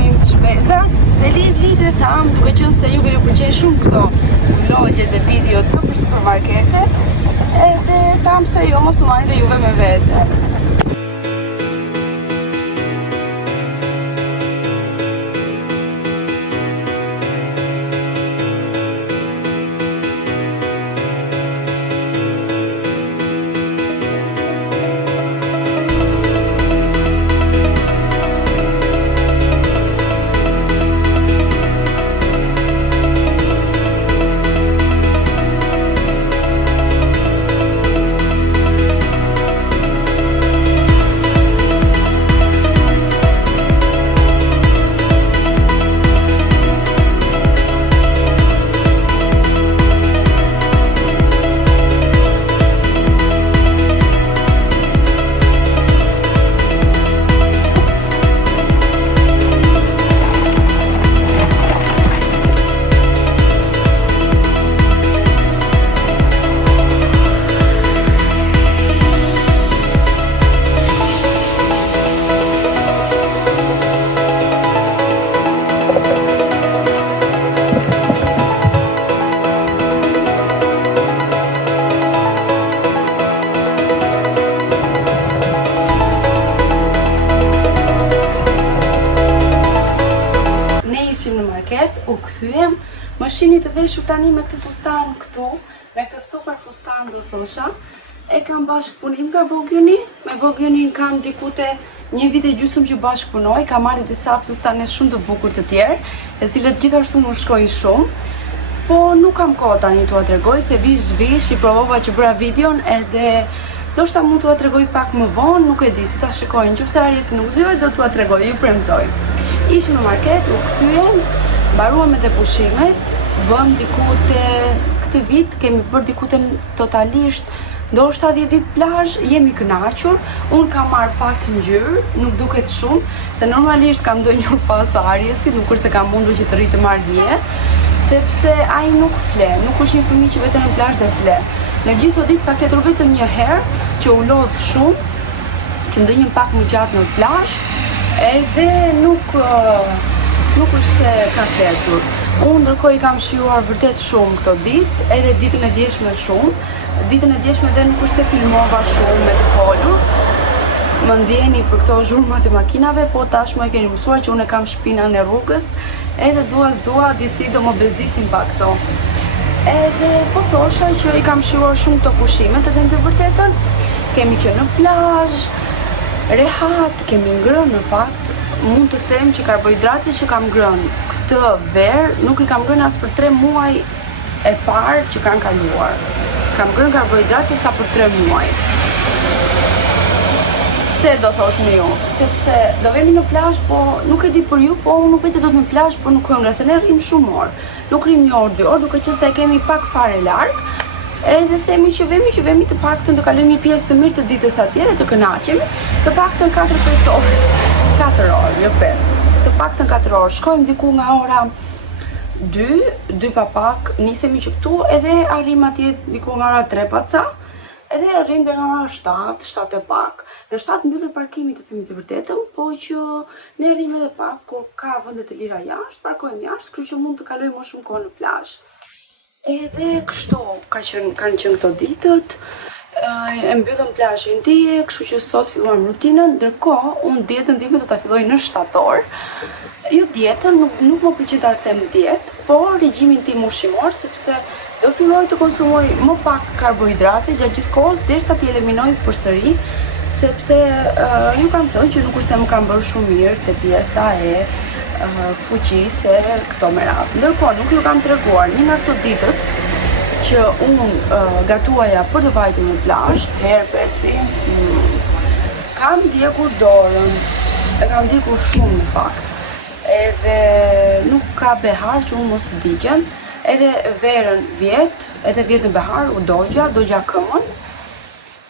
bëjmë shpeza dhe lidhe tham, duke qenë se juve ju pëlqejnë shumë këto vlogjet dhe videot në për supermarketet, edhe tham se jo mos u marrni dhe juve me vete. U kthyem, më shihni të veshur tani me këtë fustan këtu, me këtë super fustan do thosha. E kam bashkëpunim nga Vogjuni, me Vogjunin kam diku te 1 vit e gjysmë që bashkëpunoj, kam marrë disa fustane shumë të bukur të tjerë, e cilët gjithashtu më shkojnë shumë. Po nuk kam kohë tani t'ua tregoj se vish i provova që bëra videon edhe ndoshta mund t'ua tregoj pak më vonë, nuk e di si ta shikoj, nëse Ariesi nuk zgjohet do t'ua tregoj, ju premtoj. Ishim në market, u kthyem, mbaruam edhe pushimet, bëm diku te këtë vit, kemi bërë diku te totalisht ndoshta 10 ditë plazh, jemi kënaqur. Unë kam marrë pak ngjyrë, nuk duket shumë, se normalisht kam ndonjë pas Ariesit, nuk është se kam mundur që të rri të marr dje, sepse ai nuk fle, nuk është një fëmijë që vetëm në plazh dhe fle. Në gjithë ditë ka fletur vetëm një herë, që u lodh shumë, që ndonjë pak më gjatë në plazh, edhe nuk është se ka fletur. Unë ndërkohë i kam shijuar vërtet shumë këto ditë, edhe ditën e djeshme shumë. Ditën e djeshme dhe nuk është se filmova shumë me të folur. Më ndjeni për këto zhurmat e makinave, po tashmë e keni mësuar që unë e kam shpinën e rrugës, edhe dua disi do më bezdisin pak këto. Edhe po thosha që i kam shijuar shumë këto pushimet, edhe në të vërtetën kemi qenë në plazh, rehat, kemi ngrënë në fakt. Mund të them që karbohidratet që kam ngrënë këtë verë, nuk i kam ngrënë as për 3 muaj e parë që kanë kaluar. Kam ngrënë karbohidrate sa për 3 muaj. Pse do thosh me ju? Sepse do vemi në plazh, po nuk e di për ju, po unë nuk vete do të në plazh, po nuk hëngra, se ne rrim shumë orë. Nuk rrim 1 orë, 2 orë, duke qenë se kemi pak fare larg. Edhe themi që vemi të paktën të kalojmë një pjesë të mirë të ditës atje dhe të kënaqemi, të paktën 4-5 orë. 4 orë, jo 5. Të paktën 4 orë. Shkojmë diku nga ora 2 pa pak, nisemi që këtu, edhe arrim atje diku nga ora 3 pa ca, edhe arrim dhe nga ora 7 e pak. Në 7 mbyllet parkimi, të themi të vërtetën, po që ne arrim edhe pak, kur ka vende të lira jashtë, parkojmë jashtë, kështu që mund të kalojmë më shumë kohë në plazh. Edhe kështu kanë qenë këto ditët, e mbyllëm plazhin dje, kështu që sot filluam rutinën, ndërkohë unë dietën time do ta filloj në shtator. Jo dietën, nuk më pëlqen ta them dietë, por regjimin tim ushqimor, sepse do filloj të konsumoj më pak karbohidrate gjatë gjithë kohës derisa t'i eliminoj përsëri, sepse ju kam thënë që nuk është se më kam bërë shumë mirë te pjesa e fuqisë e këto me radhë. Ndërkohë nuk ju kam treguar një nga këto ditët që unë gatuaja për të vajtur në plazh, herpesi, kam djegur dorën, e kam djegur shumë në fakt. Edhe nuk ka behar që unë mos të digjem, edhe verën edhe vjetën behar u dogja këmën,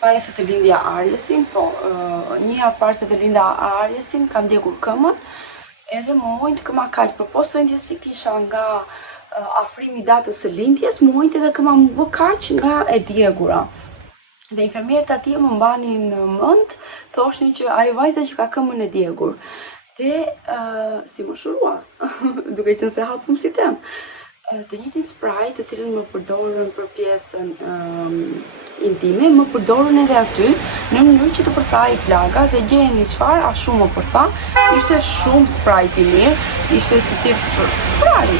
pare se të lindja Ariesin, po një javë pare se të lindja Ariesin, kam djegur këmën, edhe më mojnë këma kaq, për posto indjes si kisha nga afrimi datës së lindjes, më mojnë edhe këma më kaq nga e djegura. Dhe infermierët atje më mbanin mend, thoshnin që ajo vajza që ka këmën e djegur. Dhe si më shurua, duke qenë se hapëm si tem. Të njëjtin spray të cilën më përdorën për pjesën intime, më përdorën edhe aty në mënyrë që të përthaj plaga dhe gjeni çfarë a shumë më përtha. Ishte shumë spray i mirë, ishte si tip spray.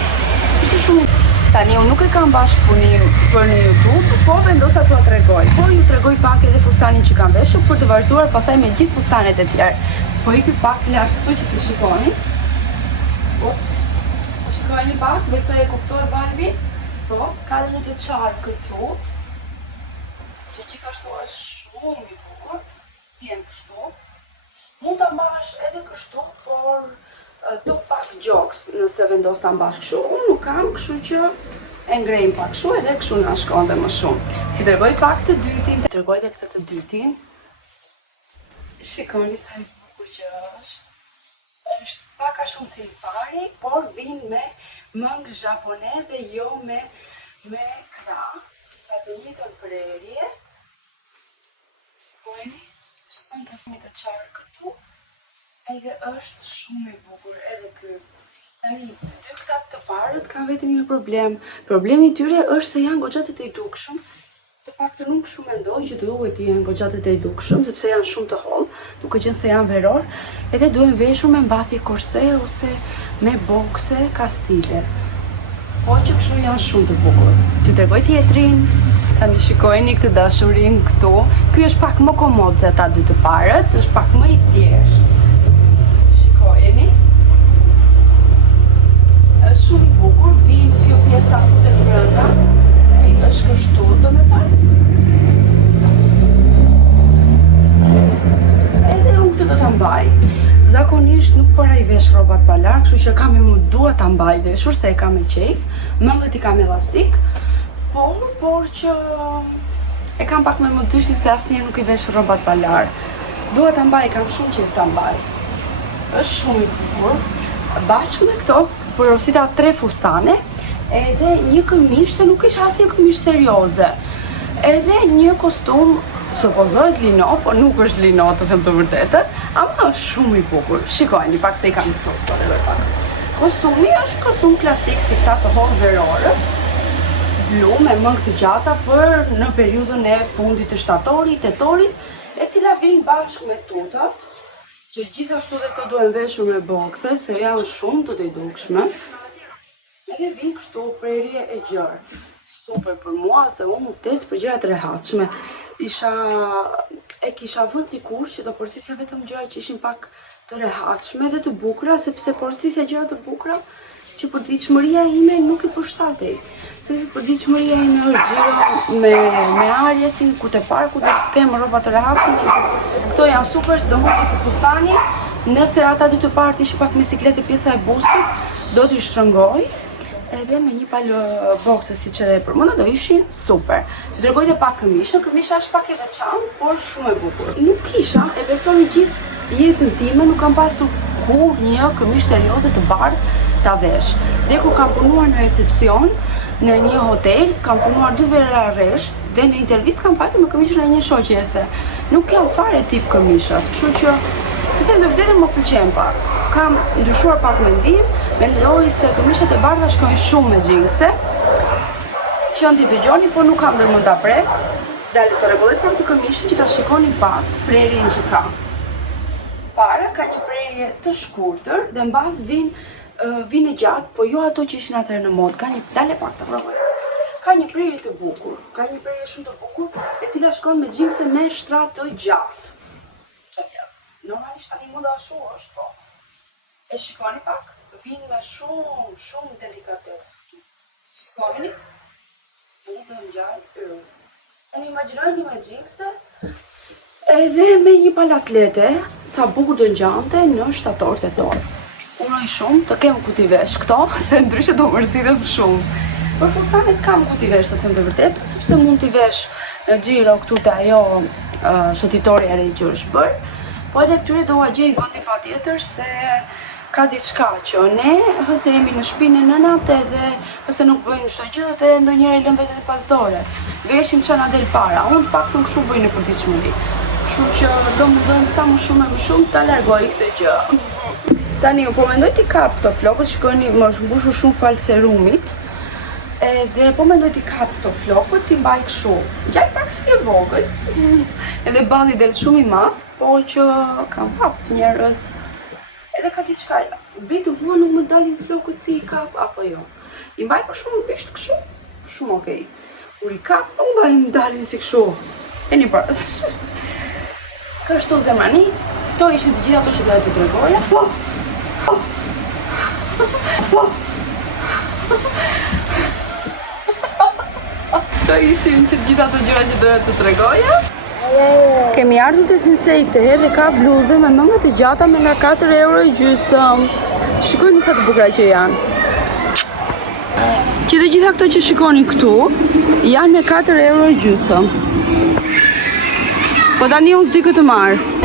Ishte shumë. Tani unë nuk e kam bashkëpunim për në YouTube, po vendosa t'ua tregoj. Po ju tregoj pak edhe fustanin që kam veshur për të vazhduar pastaj me gjithë fustanet e tjerë. Po hipi pak lart këtu që të shikoni. Ups. Shikoni pak, besoj e kuptuar Barbie. Po, ka dhe një të qarë këtu, që gjithashtu është shumë i bukur, vjen kështu. Mund ta mbash edhe kështu, por do pak gjoks nëse vendos ta mbash kështu. Unë nuk kam, kështu që e ngrejmë pak kështu edhe kështu na shkonte më shumë. Ti tregoj pak të dytin, tregoj edhe këtë të dytin. Shikoni sa i bukur që është. Është pak a shumë si i pari, por vin me mëngë japone dhe jo me krah. Ka të njëjtën prerje. Shikoni, është fantastik të qarë këtu. Edhe është shumë i bukur edhe ky. Tani, dy këta të parët kanë vetëm një problem. Problemi i tyre është se janë goxha të dukshëm. Të paktën nuk shumë mendoj që duhet të jenë goxha të dukshëm, sepse janë shumë të hollë, duke qenë se janë veror, edhe duhen veshur me mbathje korse ose me bokse kastile. Po që kështu janë shumë të bukur. T'ju tregoj tjetrin. Tani shikojeni këtë dashurinë këtu. Ky është pak më komod se ata dy të parët, është pak më i thjeshtë. Shikojeni. Është shumë i bukur, vin kjo pjesa futet brenda. Është kështu, domethënë. Edhe unë këtë do ta mbaj. Zakonisht nuk para i vesh rrobat pa larg, kështu që kam më dua ta mbaj veshur se e kam me qejf. Mëngët i kam elastik, por që e kam pak më dyshni se asnjëherë nuk i vesh rrobat pa larg. Dua ta mbaj, kam shumë qejf ta mbaj. Është shumë i bukur. Bashkë me këto, porosita 3 fustane, edhe një këmish, se nuk isha asnjë këmish serioze. Edhe një kostum, supozohet lino, por nuk është lino të them të vërtetën, ama është shumë i bukur. Shikojeni pak se i kam këtu, po edhe pak. Kostumi është kostum klasik si këta të hollë verorë, blu me mëngë të gjata për në periudhën e fundit të shtatorit, tetorit, e cila vin bashkë me tutat, që gjithashtu dhe këto duhen veshur me bokse, se janë shumë të dukshme. Edhe vin kështu prerje e gjerë. Super për mua, se unë më vdes për gjëra të rehatshme. E kisha vënë sikush që do porosisja vetëm gjëra që ishin pak të rehatshme dhe të bukura, sepse porosisja gjëra të bukura që përditshmëria ime nuk i përshtatej. Sepse përditshmëria ime është gjëra me arjesin, ku te parku do të kem rroba të rehatshme, që këto janë super, sidomos të fustani. Nëse ata dy të parë ishin pak me sikletë pjesa e bustit, do t'i shtrëngoj. Edhe me një palë bokse siç edhe përmenda do ishin super. Të tregoj edhe pak këmishën. Këmisha është pak e veçantë, por shumë e bukur. Nuk kisha, e besoni gjithë jetën time, nuk kam pasur kur një këmishë serioze të bardhë ta vesh. Dhe kur kam punuar në recepcion në një hotel, kam punuar 2 vera rresht dhe në intervistë kam patur me këmishën e një shoqese. Nuk jam fare tip këmishës, kështu që të them të vërtetën më pëlqen pak. Kam ndryshuar pak mendim, mendoj se këmishat e bardha shkojnë shumë me xhinse. Që ti dëgjoni, por nuk kam ndërmend ta pres. Dale të rregulloj pak të këmishën që ta shikoni pak prerjen që ka. Para ka një prerje të shkurtër dhe mbas vin e gjatë, po jo ato që ishin atëherë në modë. Ka një dale pak të provoj. Ka një prerje të bukur, ka një prerje shumë të bukur, e cila shkon me xhinse me shtrat të gjatë. Normalisht tani mund ashtu është, po. E shikoni pak, vin me shumë delikatesë këtu. Shikoni, një të ngjall yll. Tani imagjinoj një me xhinse, edhe me një palatlete, sa bukur do ngjante në shtator-tetor. Uroj shumë të kem ku t'i vesh këto, se ndryshe do mërzitem shumë. Për fustanet kam ku t'i vesh të them të vërtetë, sepse mund t'i vesh në xhiro këtu te ajo shotitoria e re që është bërë. Po edhe këtyre do a gjej vendi patjetër se ka diçka që ne, ose jemi në shtëpinë e nënat edhe ose nuk bëjmë çdo gjë, edhe ndonjëherë i lëm vetë të pasdore. Veshim çana del para. Unë paktën kështu bëj në përditshmëri. Kështu që do mundohem sa më shumë ta largoj këtë gjë. Tani, po mendoj t'i kap këto flokët, shikoni, më është mbushur shumë falë serumit. Edhe po mendoj t'i kap këto flokët, t'i mbaj kështu. Gjaj pak si e vogël. Edhe balli del shumë i madh, po që kam hap njerëz. Edhe ka diçka, vetëm mua nuk më dalin flokët si i kap apo jo. I mbaj për shumë pisht kështu, shumë okej. Kur i kap, nuk mbaj më dalin si kështu. E një pas. Kështu zemrani, to ishin të gjitha ato që doja t'ju tregoja. Këto ishin të gjitha të gjëra që doja t'ju tregoja. Kemi ardhur te Sensei këtë herë dhe ka bluze me mënga të gjata me nga 4 euro e gjysmë. Shikojni sa të bukura që janë. Që të gjitha këto që shikoni këtu janë me 4 euro e gjysmë. Po tani unë s'di këtë marr.